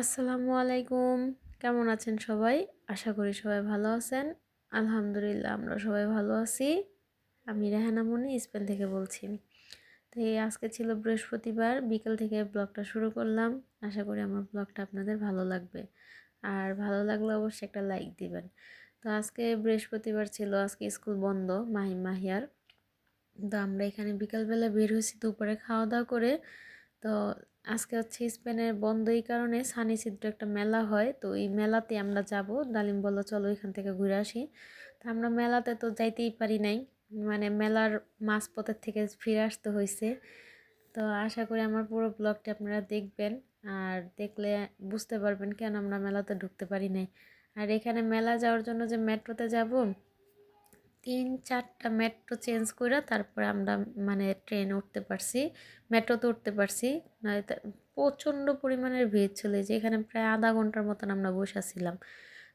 আসসালামু আলাইকুম। কেমন আছেন সবাই? আশা করি সবাই ভালো আছেন। আলহামদুলিল্লাহ আমরা সবাই ভালো আছি। আমি রেহানা মনি স্পেন থেকে বলছি। তো আজকে ছিল বৃহস্পতিবার, বিকেল থেকে ব্লগটা শুরু করলাম। আশা করি আমার ব্লগটা আপনাদের ভালো লাগবে। আর ভালো লাগলে অবশ্যই একটা লাইক দিবেন। তো আজকে বৃহস্পতিবার ছিল, আজকে স্কুল বন্ধ মাহিম মাহিয়ার। তো আমরা এখানে বিকালবেলা বের হয়েছি দুপুরে খাওয়া দাওয়া করে। তো আজকে হচ্ছে স্পেনের বন্ধ এই কারণে সানি সিদ্র একটা মেলা হয়, তো এই মেলাতে আমরা যাব। ডালিম বলল চলো এখান থেকে ঘুরে আসি। তো আমরা মেলাতে তো যাইতেই পারি নাই, মানে মেলার মাঝপথের থেকে ফিরে আসতে হয়েছে। তো আশা করি আমার পুরো ব্লগটা আপনারা দেখবেন, আর দেখলে বুঝতে পারবেন কেন আমরা মেলাতে ঢুকতে পারি নাই। আর এখানে মেলা যাওয়ার জন্য যে মেট্রোতে যাব, 3-4টা মেট্রো চেঞ্জ করে তারপরে আমরা মানে ট্রেনে উঠতে পারছি, মেট্রোতে উঠতে পারছি। নয়তো প্রচণ্ড পরিমাণের ভিড় ছিল, যে এখানে প্রায় আধা ঘন্টার মতন আমরা বসেছিলাম।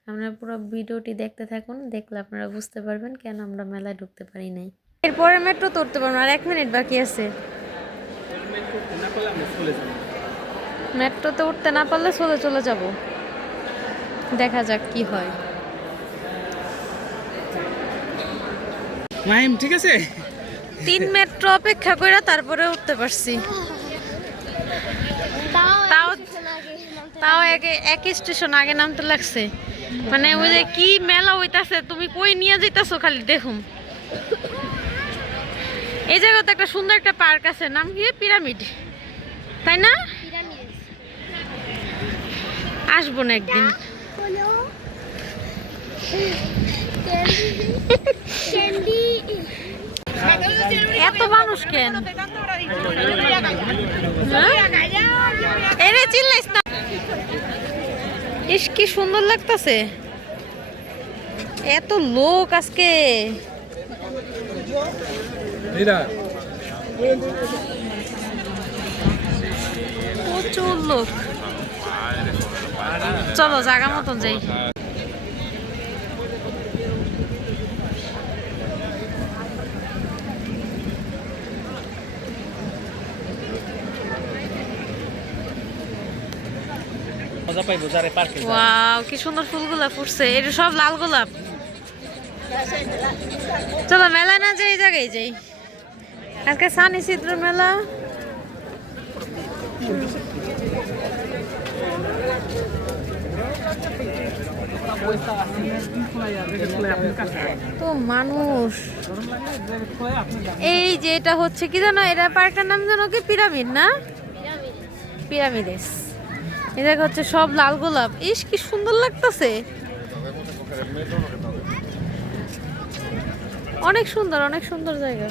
আপনারা পুরো ভিডিওটি দেখতে থাকুন, দেখলে আপনারা বুঝতে পারবেন কেন আমরা মেলায় ঢুকতে পারি নাই। এরপরে মেট্রোতে উঠতে পারবো, আর 1 মিনিট বাকি আছে। মেট্রোতে উঠতে না পারলে চলে যাব, দেখা যাক কি হয়। মাহিম ঠিক আছে, 3 মেট্রো অপেক্ষা করে তারপরে উঠতে পারছি। তাও তাও এক স্টেশন আগে নামতে লাগছে। মানে ওই যে কি মেলা হইতাছে, তুমি কই নিয়ে যাইতাছো খালি দেখুন। এই জায়গাতে একটা সুন্দর একটা পার্ক আছে, নাম কি পিরামিড, তাই না? আসবো না একদিন। এত মানুষ কেন? এরে চিল্লাইস না। ইস কি সুন্দর লাগতাছে, এত লোক আজকে। প্রচুর লোক। চলো জায়গা মতন যাই। মজা পাইবো যারে পার্কে। ওয়াও কি সুন্দর ফুলগুলা ফুটছে, এটা সব লাল গোলাপ। চলো মেলা না যাই, এই জায়গায় যাই। আজকে সানি চিত্র মেলা। তো মানুষ, এই যে এটা হচ্ছে কি জানো, এটা পার্কটার নাম জানো কি? পিরামিড না, পিরামিডেস। এই জায়গা হচ্ছে সব লাল গোলাপ। ইস কি সুন্দর লাগতেছে, অনেক সুন্দর, অনেক সুন্দর জায়গা।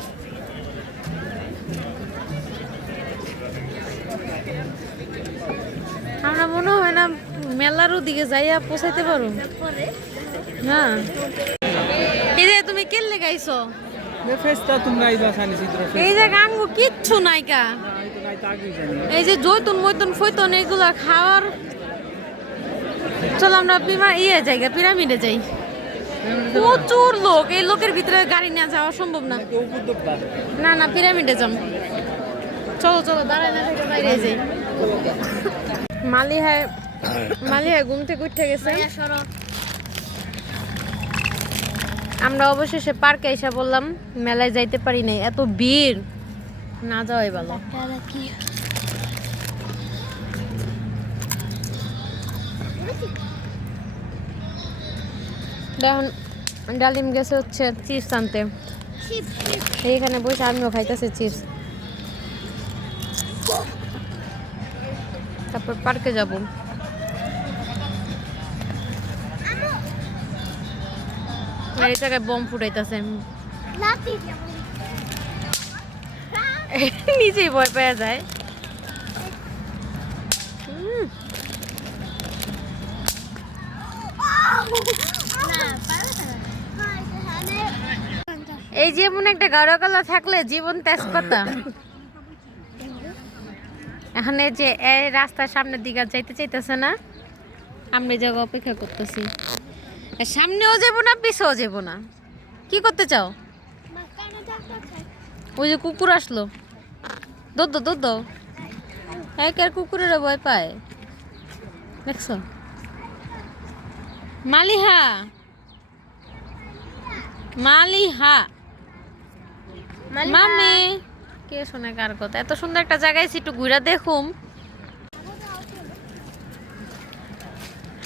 আমরা মনে হয় না মেলার ওদিকে যাইয়া পৌঁছাইতে পারো না। এই যে তুমি কেলে গাইছো, এই যে গাঙ্গু কিচ্ছু নাইকা। এই যে জৈতুন মৈতুন ফৈতন এগুলা খাওয়ার। চলো আমরা জায়গা পিরামিডে যাই। প্রচুর লোক, এই লোকের ভিতরে গাড়ি নিয়ে যাওয়া সম্ভব না। না না পিরামিডে যাম। চলো চলো দাঁড়ায় না থেকে বাইরে যাই। মালিহায় ঘুম থেকে উঠে গেছে। আমরা অবশেষে পার্কে এসে বললাম মেলায় যাইতে পারি নাই, এত ভিড়, না যাওয়াই ভালো। দেখুন ডালিম গেছে হচ্ছে চিপস আনতে, এইখানে বসে আমিও খাইতেছি চিপস। তারপর পার্কে যাব। আর এই জায়গায় বম ফুটাইতেছে, নিজেই ভয় পেয়ে যায়। এই যেমন একটা গাঢ় কালা থাকলে জীবন তেজপাতা। এখানে যে এই রাস্তার সামনের দিকে যাইতে চাইতেছে না, আমরা এই জায়গা অপেক্ষা করতেছি। সামনেও যাবো না পিছেও যাবো না, কি করতে চাও? ওই যে কুকুর আসলো, দুধ দাও। এক আর কুকুরেরা ভয় পায়। দেখছো মালিহা মালিহা মামি কে শোনে কার কথা? এত সুন্দর একটা জায়গায় একটু ঘুরে দেখুম।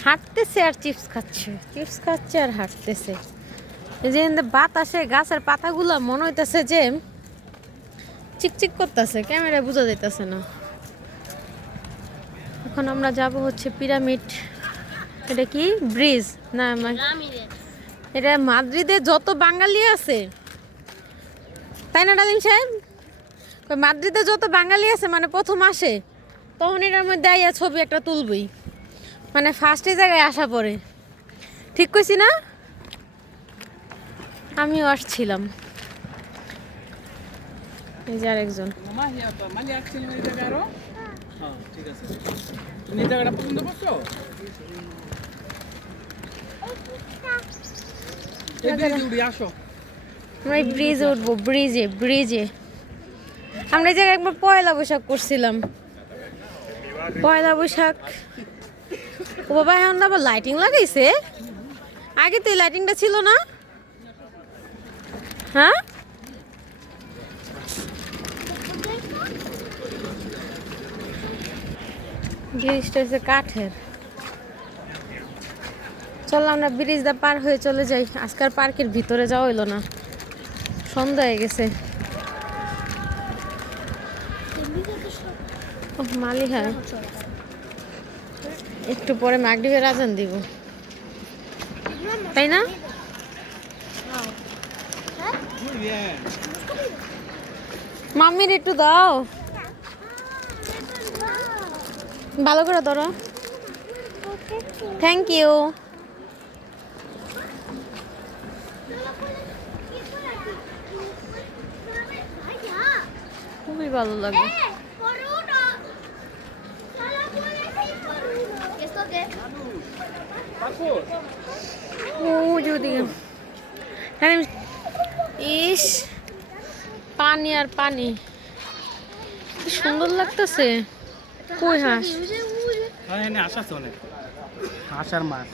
হাঁটতেছে আর চিপস খাচ্ছে আর হাঁটতেছে। এই যে বাতাসে গাছের পাতাগুলা মনে হইতেছে যে চিকচিক করতেছে, ক্যামেরা বোঝা যাইতেছে না। এখন আমরা যাব হচ্ছে পিরামিড। এটা কি ব্রিজ না? এটা মাদ্রিদে যত বাঙালি আছে, তাই না ডালিম সাহেব? মাদ্রিদে যত বাঙালি আছে মানে প্রথম আসে তখন এটার মধ্যে আইয়া ছবি একটা তুলবই, মানে ফার্স্টে জায়গায় আসা পরে। ঠিক কইছি না? আমিও আসছিলাম। এই যে আরেকজন। ঠিক আছে। তুমি এই জায়গাটা পছন্দ করছো? এই ব্রিজে উঠে আসো। আমরা এই ব্রিজে উঠবো, ব্রিজে আমরা এই জায়গায় একবার পয়লা বৈশাখ করছিলাম। পয়লা বৈশাখ ও বাবা, এখন আবার লাইটিং লাগাইছে। আগে তো এই লাইটিংটা ছিল না। হ্যাঁ, ব্রিজটা হচ্ছে কাঠের। চল আমরা ব্রিজটা পার হয়ে চলে যাই। আজকাল পার্কের ভিতরে যাওয়া হইলো না, সন্ধ্যা হয়ে গেছে। মালিহা একটু পরে মাগরিবের আজান দিব, তাই না? মাম্মির একটু দাও, ভালো করে ধরো। Thank you. খুবই ভালো লাগে। ও যদি ইস, পানি আর পানি, কি সুন্দর লাগতেছে। কই হাঁস? হ্যাঁ, এনে হাঁস আছে অনেক। হাঁস আর মাছ।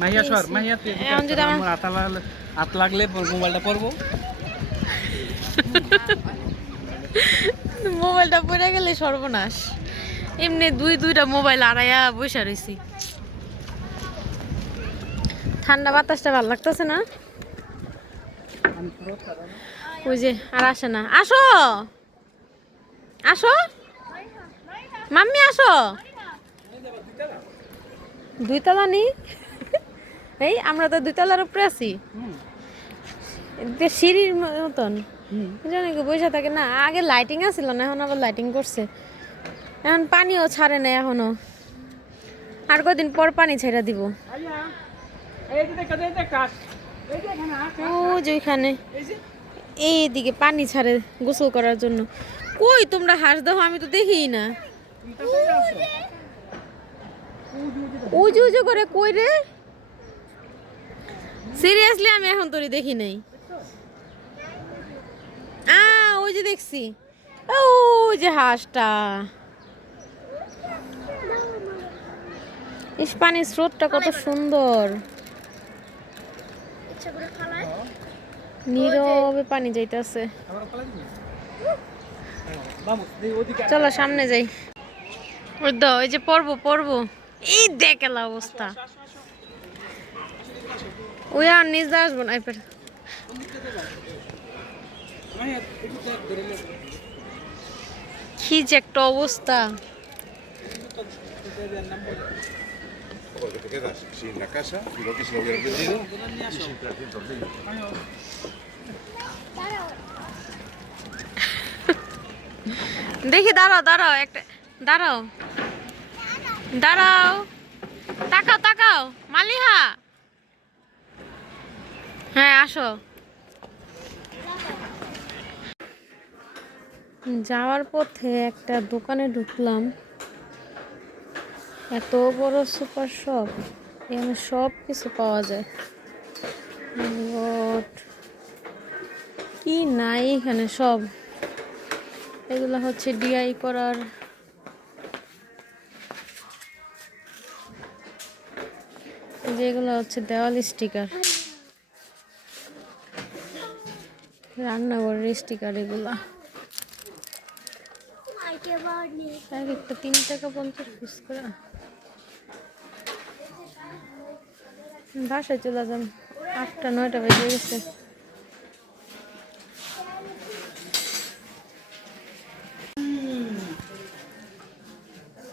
মাহিয়া সর, মাহিয়া তুই এদিকে এখন যদি আসো, আমার- আমার হাত লাগলে মোবাইলটা পড়বো। মোবাইলটা পড়ে গেলে সর্বনাশ। এমনি দুইটা মোবাইল আড়াইয়া বসে রয়েছি। ঠান্ডা বাতাসটা ভালো লাগতেছে না? ওই যে আর আসে না। আসো আসো মাম্মি, আসো। দুইতলা নি? এই আমরা তো দুইতলার উপরে আছি, সিঁড়ির মতন। জানি বসে থাকে না। আগে লাইটিং আছিল না, এখন আবার লাইটিং করছে। এখন পানিও ছাড়ে না এখনো, আর কদিন পর পানি ছেড়ে দিব। ও যে ওইখানে এইদিকে পানি ছাড়ে গোসল করার জন্য। কই তোমরা হাঁস দেখো? আমি তো দেখি না। উজু উজু করে কই রে? সিরিয়াসলি আমি এখন তোরে দেখি নাই। ওই যে দেখছি, ও যে হাঁসটা। ইস, পানির স্রোতটা কত সুন্দর, নীরবে পানি যাইতেছে। চলো সামনে যাই। ওই তো ওই যে পড়বো। এই দেখেলা অবস্থা। ওই আর নিজ দিয়ে আসবো না। কি যে একটা অবস্থা। Porque te quedas sin la casa, igual que si lo hubieras vendido, y sin 300.000. দেখি, দাঁড়াও একটা, দাঁড়াও তাকাও মালিহা। হ্যাঁ আসো। যাওয়ার পথে একটা দোকানে ঢুকলাম, এত বড় সুপার শপ, এখানে সব কিছু পাওয়া যায়। What? কি নাই এখানে সব। এগুলো হচ্ছে ডিআই করার যেগুলো হচ্ছে দেওয়াল স্টিকার, রান্নাঘরের স্টিকার এগুলা। এক একটা 3 টাকা 50 পিস করে। বাসায় চলে যান, 8টা 9টা বেজে গেছে।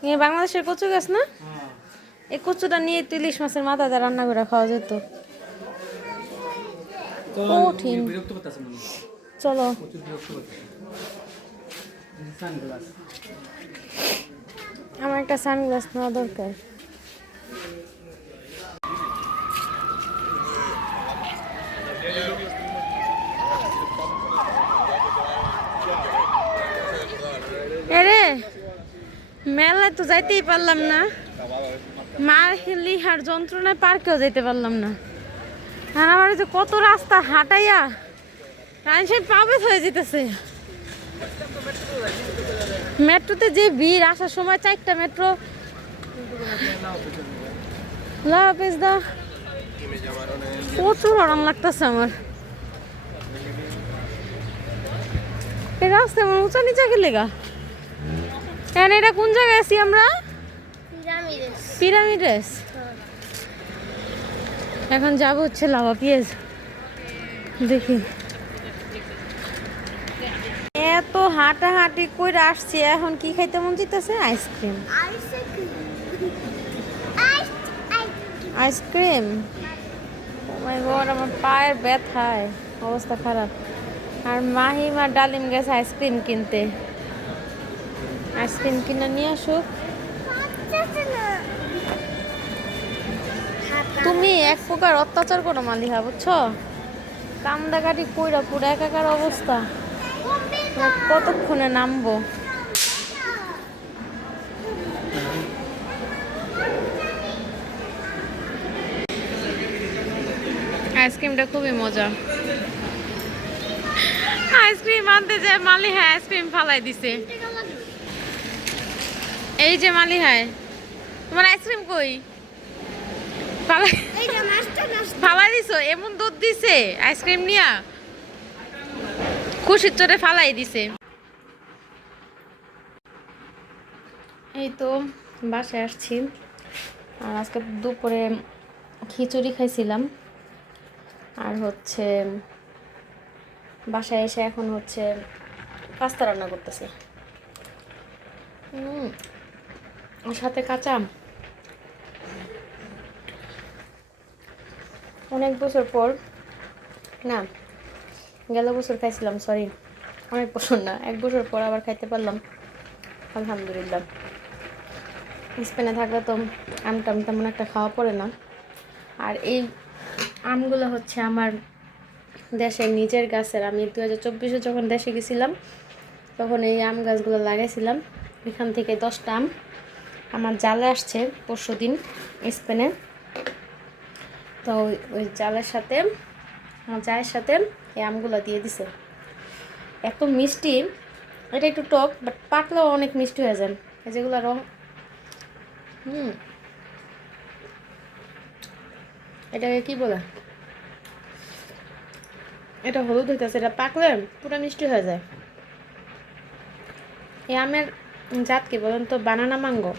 এ বাংলাদেশের কচু গাছ না? এই কচুটা নিয়ে তো ইলিশ মাছের মাথা দিয়ে রান্না করে খাওয়া যেত। কঠিন। বিরক্ত করতেছে মনে হয়। চলো। প্রচুর বিরক্ত করতেছে। সানগ্লাস। আমার একটা সানগ্লাস নেওয়া দরকার। এরে মেলায় তো যাইতেই পারলাম না, মার লিহার যন্ত্রণায় পার্কেও যেতে পারলাম না। আর আমার যে কত রাস্তা হাঁটাইয়া রাইনসাই পাবে হয়ে যেতেছে। মেট্রোতে যে ভিড়, আসার সময় 4টা মেট্রো। লাফেজ দা প্রচুর আরাম লাগতেছে আমার। এই রাস্তা আমার উঁচা নিচা গেলে গা। কেন এটা কোন জায়গায় আছি আমরা? পিরামিডেস। এখন যাব হচ্ছে লাভা পেঁয়াজ দেখি। এত হাঁটাহাঁটি করে আসছি, এখন কি খাইতে মন চাইতেছে? আইসক্রিম। আইসক্রিম। ও মাই গড, আমার পায়ের ব্যথায় অবস্থা খারাপ। আর মাহিমা ডালিম গেছে আইসক্রিম কিনতে। আইসক্রিম কিনে নিয়ে আসুক। তুমি এক প্রকার অত্যাচার করো মালিহা, বুঝছো? কান্দাকাটি কইরা পুরো একাকার অবস্থা। কতক্ষণে নামবো? আইসক্রিমটা খুবই মজা। আইসক্রিম আনতে যায় মালিহা আইসক্রিম ফালাই দিছে। এই যে মালিহায়, তোমার আইসক্রিম কই? ফালাই দিছো? এমন দুধ দিছে আইসক্রিম নিয়া, খুশির চোটে ফালাই দিছে। এই তো বাসায় আসছি, আর আজকে দুপুরে খিচুড়ি খাইছিলাম। আর হচ্ছে বাসায় এসে এখন হচ্ছে পাস্তা রান্না করতেছি। সাথে কাঁচা আম। অনেক বছর পর, না গেল বছর খাইছিলাম, সরি অনেক বছর না, 1 বছর পর আবার খাইতে পারলাম, আলহামদুলিল্লাহ। স্পেনে থাকলে তো আমটা তেমন একটা খাওয়া পড়ে না। আর এই আমগুলো হচ্ছে আমার দেশের নিজের গাছের। আমি 2024-এ যখন দেশে গেছিলাম তখন এই আম গাছগুলো লাগাইছিলাম। এখান থেকে 10টা আম আমার জালে আসছে পরশুদিন স্পেনে। তো ওই জালের সাথে, আমার চায়ের সাথে এই আমগুলো দিয়ে দিছে। এত মিষ্টি, এটা একটু টক, বাট পাকলেও অনেক মিষ্টি হয়ে যায়। যেগুলো রং এটাকে কি বলে, এটা হলুদ হইতেছে, এটা পাকলে পুরো মিষ্টি হয়ে যায়। এই আমের জাত কি বলেন তো? বানানা ম্যাঙ্গো।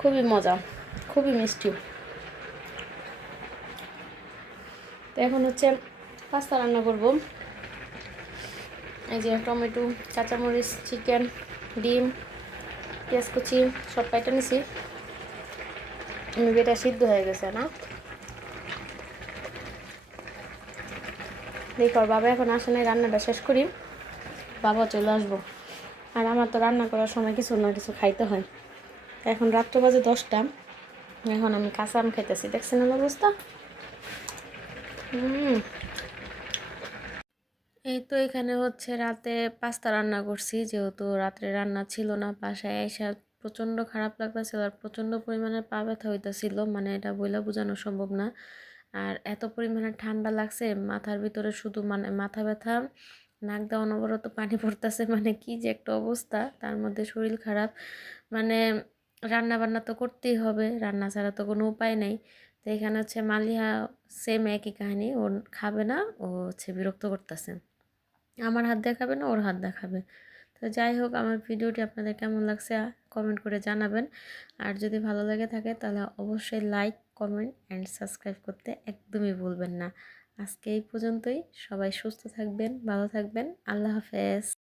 খুবই মজা, খুবই মিষ্টি। তো এখন হচ্ছে পাস্তা রান্না করব। এই যে টমেটো, কাঁচামরিচ, চিকেন, ডিম, পেঁয়াজ কুচি সব কাইটা নিছি। এটা সিদ্ধ হয়ে গেছে না? দেখো বাবা এখন আসে নাই, রান্নাটা শেষ করি, বাবা চলে আসবো। আর আমার তো রান্না করার সময় কিছু না কিছু খাইতে হয়। এখন রাত্র বাজে 10টা, এখন আমি কাঁচা আম খাইতেছি, দেখছেন আমার অবস্থা। এই তো এখানে হচ্ছে রাতে পাস্তা রান্না করছি, যেহেতু রাত্রে রান্না ছিল না। বাসায় এসে প্রচণ্ড খারাপ লাগতেছিল, আর প্রচণ্ড পরিমাণে পা ব্যথা হইতেছিল, মানে এটা বইলা বোঝানো সম্ভব না। আর এত পরিমাণে ঠান্ডা লাগছে, মাথার ভিতরে শুধু মানে মাথা ব্যথা, নাক দিয়ে অনবরত পানি পড়তেছে, মানে কি যে একটা অবস্থা। তার মধ্যে শরীর খারাপ, মানে রান্না বান্না তো করতেই হবে, রান্না ছাড়া তো কোনো উপায় নেই। তো এখানে হচ্ছে মালিহা সেম একই কাহিনী, ও খাবে না, ও হচ্ছে বিরক্ত করতেছে, আমার হাত দিয়ে খাবে না, ওর হাত দিয়ে খাবে। তো যাই হোক, আমার ভিডিওটি আপনাদের কেমন লাগছে কমেন্ট করে জানাবেন। আর যদি ভালো লেগে থাকে তাহলে অবশ্যই লাইক, কমেন্ট অ্যান্ড সাবস্ক্রাইব করতে একদমই ভুলবেন না। আজকে এই পর্যন্তই, সবাই সুস্থ থাকবেন, ভালো থাকবেন, আল্লাহ হাফেজ।